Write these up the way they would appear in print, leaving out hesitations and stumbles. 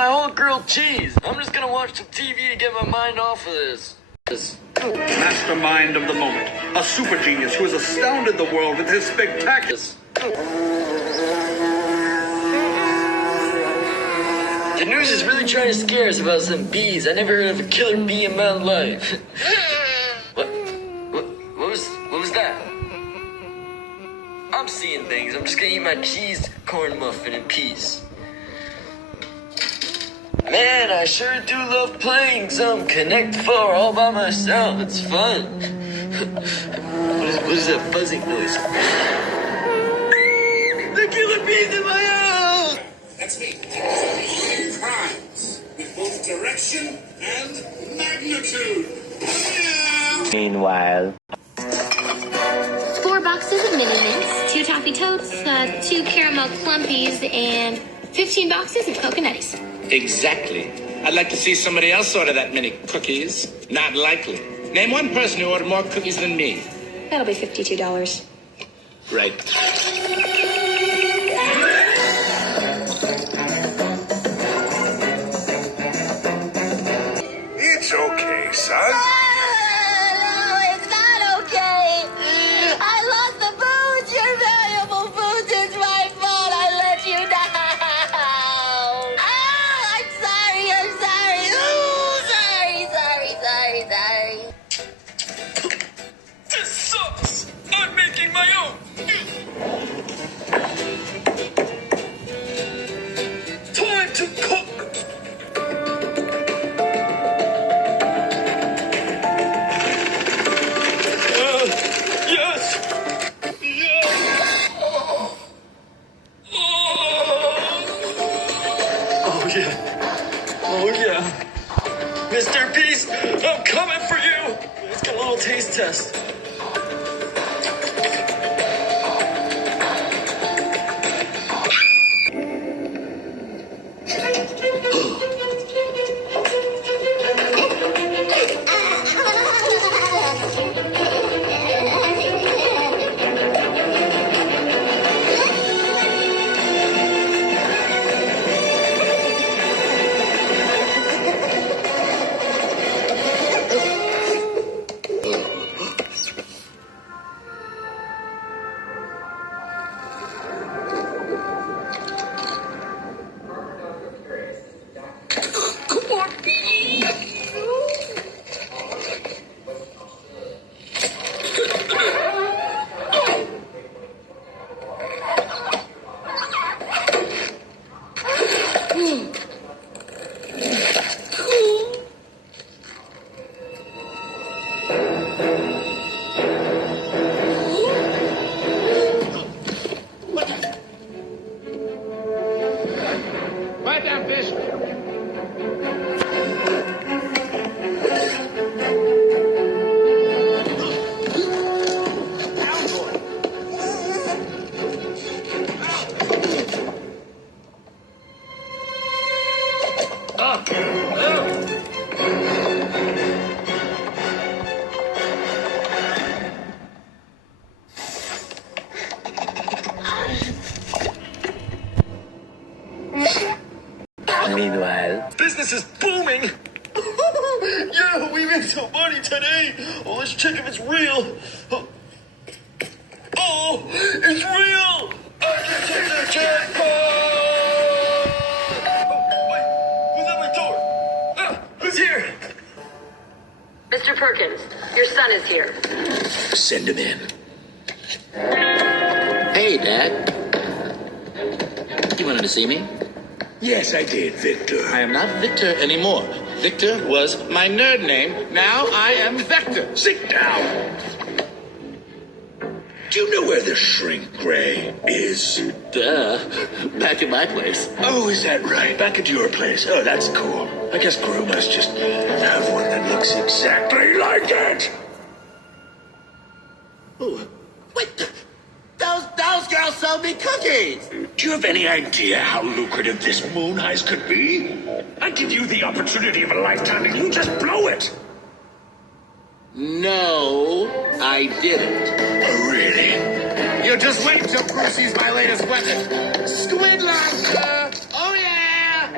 my whole grilled cheese. I'm just gonna watch some TV to get my mind off of this. Mastermind of the moment. A super genius who has astounded the world with his spectacular... The news is really trying to scare us about some bees. I never heard of a killer bee in my life. What was that? I'm seeing things. I'm just gonna eat my cheese corn muffin in peace. Man, I sure do love playing some Connect 4 all by myself. It's fun. What is that buzzing noise? The killer bees in my house! That's me. Crimes with both direction and magnitude. Meanwhile, 4 boxes of Mini Mints, 2 Toffee Totes, 2 Caramel Clumpies, and 15 boxes of Coconutties. Exactly. I'd like to see somebody else order that many cookies. Not likely. Name one person who ordered more cookies than me. That'll be $52. Right. It's okay, son. No, it's not okay. I lost the food, your valuable food. It's my fault. I let you down. Oh, I'm sorry. Oh, sorry. This sucks! I'm making my own! Time to cook! Yes! Oh yeah. Mr. Beast, I'm coming for you! Let's get a little taste test. Quiet down, fish. meanwhile, Business is booming! Yeah, we made some money today! Oh, let's check if it's real! Oh, it's real! I can take the jackpot! Oh, wait, who's at my door? Ah, who's here? Mr. Perkins, your son is here. send him in. Hey, Dad. You wanted to see me? Yes, I did, Victor. I am not Victor anymore. Victor was my nerd name. Now I am Vector. Sit down. Do you know where the shrink ray is? Duh. Back at my place. Oh, is that right? Back at your place. Oh, that's cool. I guess Gru must just have one that looks exactly like it. Oh, wait. Those girls sold me cookies. Do you have any idea how lucrative this moon heist could be? I give you the opportunity of a lifetime and you just blow it. No, I didn't. Oh, really? You just wait till Bruce sees my latest weapon. Squid lobster! Oh, yeah!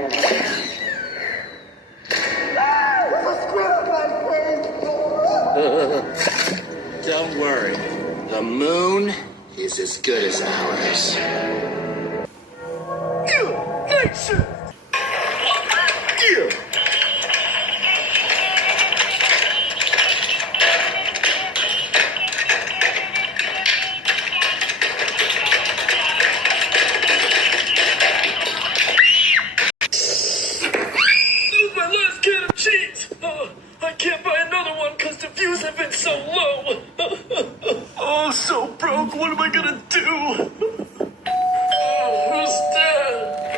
Don't worry. The moon is as good as ours. My last can of cheese. I can't buy another one because the views have been so low. Oh, so broke. What am I gonna do? Oh, who's dead?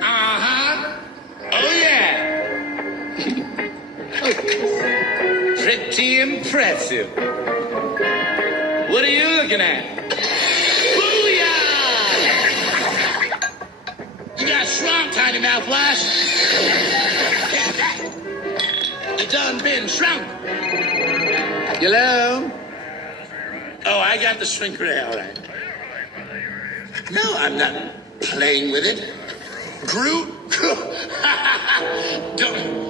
Uh-huh. Oh, yeah. Pretty impressive. What are you looking at? Booyah! You got shrunk, Tiny Mouthwash. Take that. You done been shrunk. Hello? Oh, I got the shrink ray, all right. No, I'm not playing with it. Groot?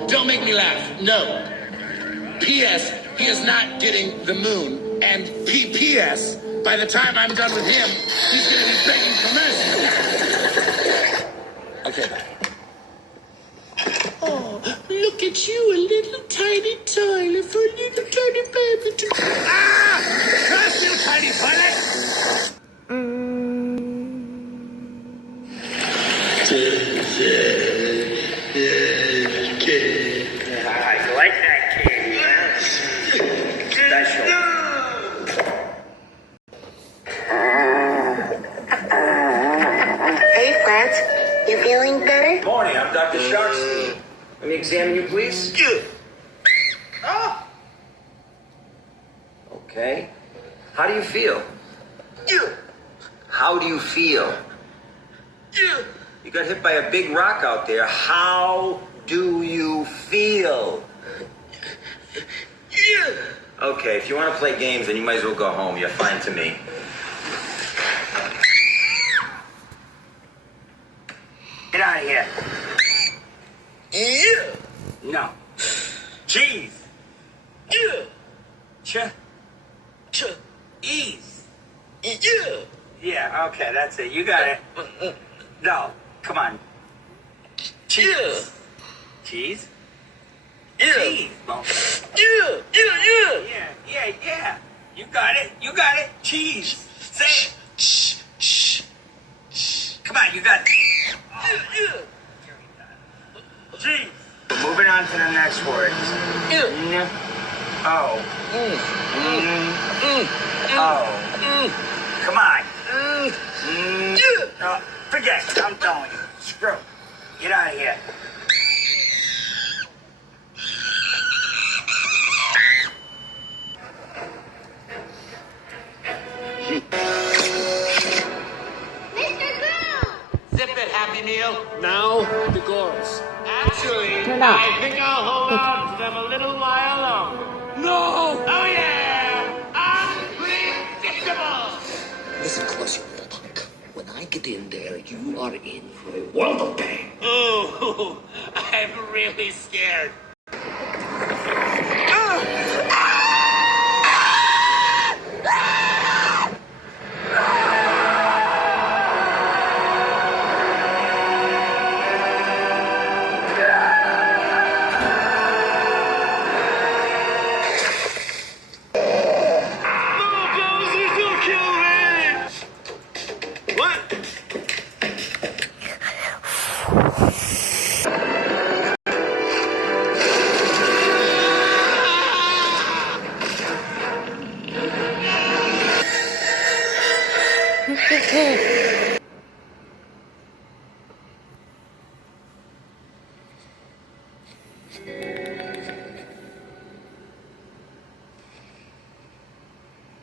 don't make me laugh. No. P.S. He is not getting the moon. And P.P.S. By the time I'm done with him, he's going to be begging for mercy. Okay, bye. Oh, look at you, a little tiny toilet for a little tiny baby to... Ah! Curse you, tiny toilet! I like that candy. Special. Hey, Flats. You feeling better? Morning, I'm Dr. Sharkstein. Let me examine you, please. Ah. Okay. How do you feel? How do you feel? You got hit by a big rock out there. How do you feel? Okay, if you want to play games, then you might as well go home. You're fine to me. Get out of here. No. Cheese. Ease. Yeah, okay, that's it. You got it. No, come on. Cheese. Cheese? Cheese. Well, yeah. You got it. Cheese. Say it. Come on, you got it. Cheese. We're moving on to the next word. Oh. Oh. Come on. No, forget it. I'm done with you. Screw. Get out of here. Zip it, Happy Meal. Now, the girls. Actually, Turn up. I think I'll hold on to them a little while longer. No! Oh, yeah! Unpredictable! Listen close, you little punk. When I get in there, you are in for a World of pain. Oh, I'm really scared.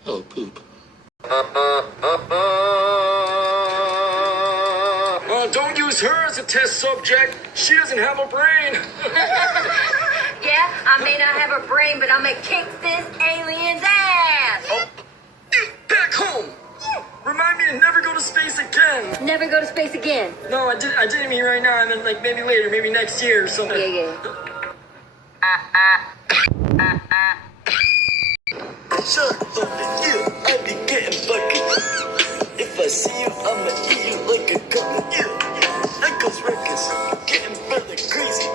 Oh, poop. Well, don't use her as a test subject. She doesn't have a brain. Yeah, I may not have a brain, but I'm gonna kick this alien's ass. Oh, back home. Remind me to never go to space again. Never go to space again. No, I didn't mean right now. I meant like maybe later, maybe next year or something. Yeah. shark on it. Yeah, I be getting bucket. If I see you, I'ma eat you like a cutlet. Yeah, that goes records. Getting further crazy.